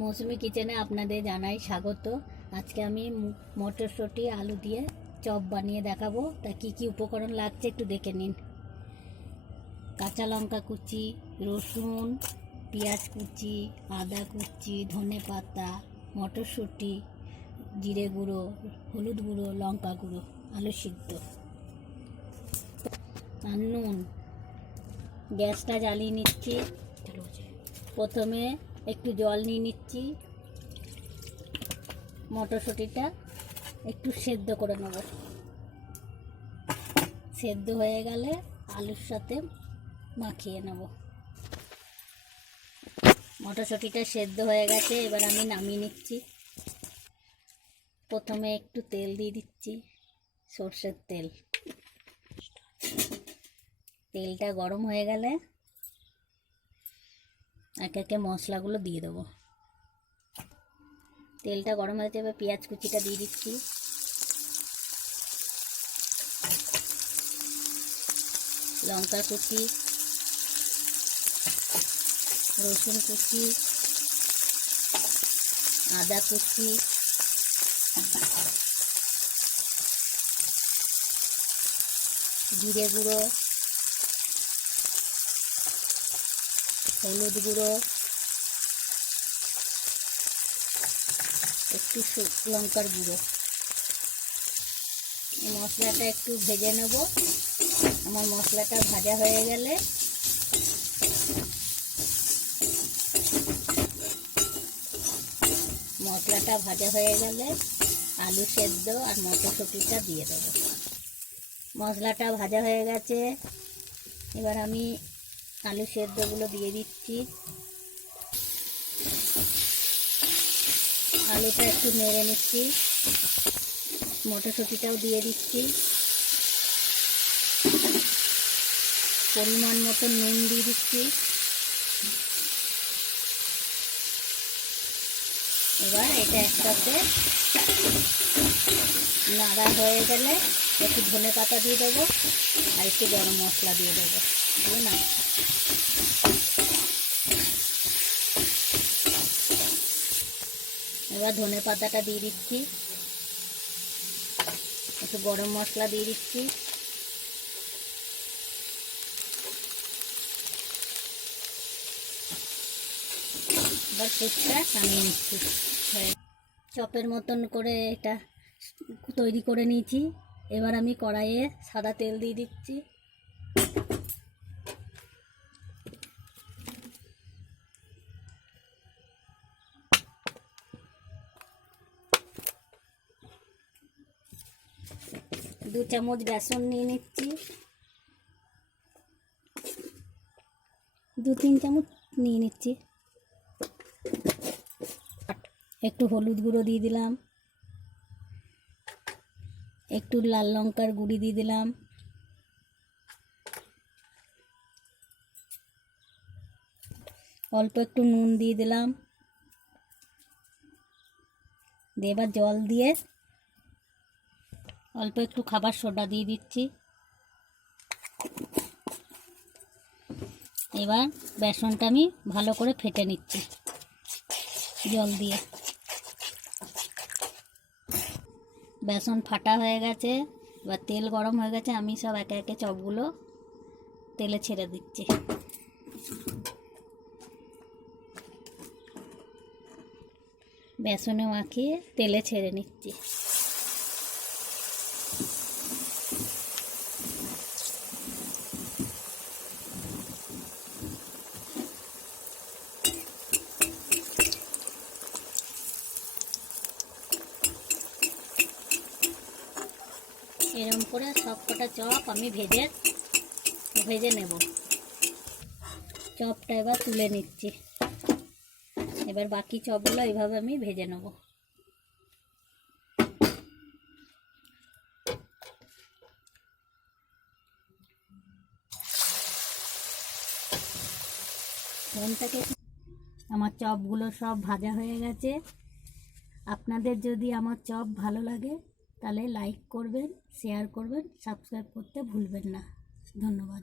মৌসুমি কিচেনে আপনাদের জানাই স্বাগত। আজকে আমি মটরশুঁটি আলু দিয়ে চপ বানিয়ে দেখাবো। তা কি কি উপকরণ লাগছে একটু দেখে নিন। কাঁচা লঙ্কা কুচি, রসুন, পেঁয়াজ কুচি, আদা কুচি, ধনে পাতা, মটরশুঁটি, জিরে গুঁড়ো, হলুদ গুঁড়ো, লঙ্কা গুঁড়ো, আলু সিদ্ধ আর নুন। গ্যাসটা জ্বালিয়ে নিচ্ছি। প্রথমে একটু জল নিয়ে নিচ্ছি। মটরশুঁটিটা একটু সেদ্ধ করে নেব। সেদ্ধ হয়ে গেলে আলুর সাথে মাখিয়ে নেব। মটরশুঁটিটা সেদ্ধ হয়ে গেছে, এবার আমি নামিয়ে নিচ্ছি। প্রথমে একটু তেল দিয়ে দিচ্ছি, সর্ষের তেল। তেলটা গরম হয়ে গেলে একে একে মশলাগুলো দিয়ে দেবো। তেলটা গরম হয়ে যাবে, পেঁয়াজ কুচিটা দিয়ে দিচ্ছি। লঙ্কা কুচি, রসুন কুচি, আদা কুচি, জিরে গুঁড়ো, হলুদ গুঁড়ো, একটু লঙ্কার গুঁড়ো। এই মশলাটা একটু ভেজে নেব। আমার মশলাটা ভাজা হয়ে গেলে আলু সেদ্ধ আর মটরশুঁটিটা দিয়ে দেবো। মশলাটা ভাজা হয়ে গেছে, এবার আমি আলু সেদ্ধগুলো দিয়ে দিচ্ছি। আলুটা একটু নেড়ে নিচ্ছি, মটরশুঁটিটাও দিয়ে দিচ্ছি। পরিমাণ মতো নুন দিয়ে দিচ্ছি। এবার এটা একসাথে নাড়া হয়ে গেলে একটু ধনে পাতা দিয়ে দেবো আর একটু গরম মশলা দিয়ে দেবো। না, এবার ধনে পাতাটা দিয়ে দিচ্ছি, একটু গরম মশলা দিয়ে দিচ্ছি। এবার ফুটটা নামিয়ে নিচ্ছি। চপের মতন করে এটা তৈরি করে নিয়েছি। এবার আমি কড়াইয়ে সাদা তেল দিয়ে দিচ্ছি। দু চামচ বেসন নিয়ে নিচ্ছি, 2-3 চামচ নিয়ে নিচ্ছি। একটু হলুদ গুঁড়ো দিয়ে দিলাম, একটু লাল লঙ্কার গুঁড়ি দিয়ে দিলাম, অল্প একটু নুন দিয়ে দিলাম। এবার জল দিয়ে অল্প একটু খাবার সোডা দিয়ে দিচ্ছি। এবার বেসনটা আমি ভালো করে ফেটে নিচ্ছি জল দিয়ে। বেসন ফাটা হয়ে গেছে, এবার তেল গরম হয়ে গেছে। আমি সব একে একে চপগুলো তেলে ছেড়ে দিচ্ছি। বেসনে মাখিয়ে তেলে ছেড়ে নিচ্ছি। এরকম করে সব কটা চপ আমি ভেজে নেব। চপটা এবার তুলে নিচ্ছি। এবার বাকি চপগুলো এইভাবে আমি ভেজে নেব। আমার চপগুলো সব ভাজা হয়ে গেছে। আপনাদের যদি আমার চপ ভালো লাগে তাহলে লাইক করবেন, শেয়ার করবেন, সাবস্ক্রাইব করতে ভুলবেন না। ধন্যবাদ।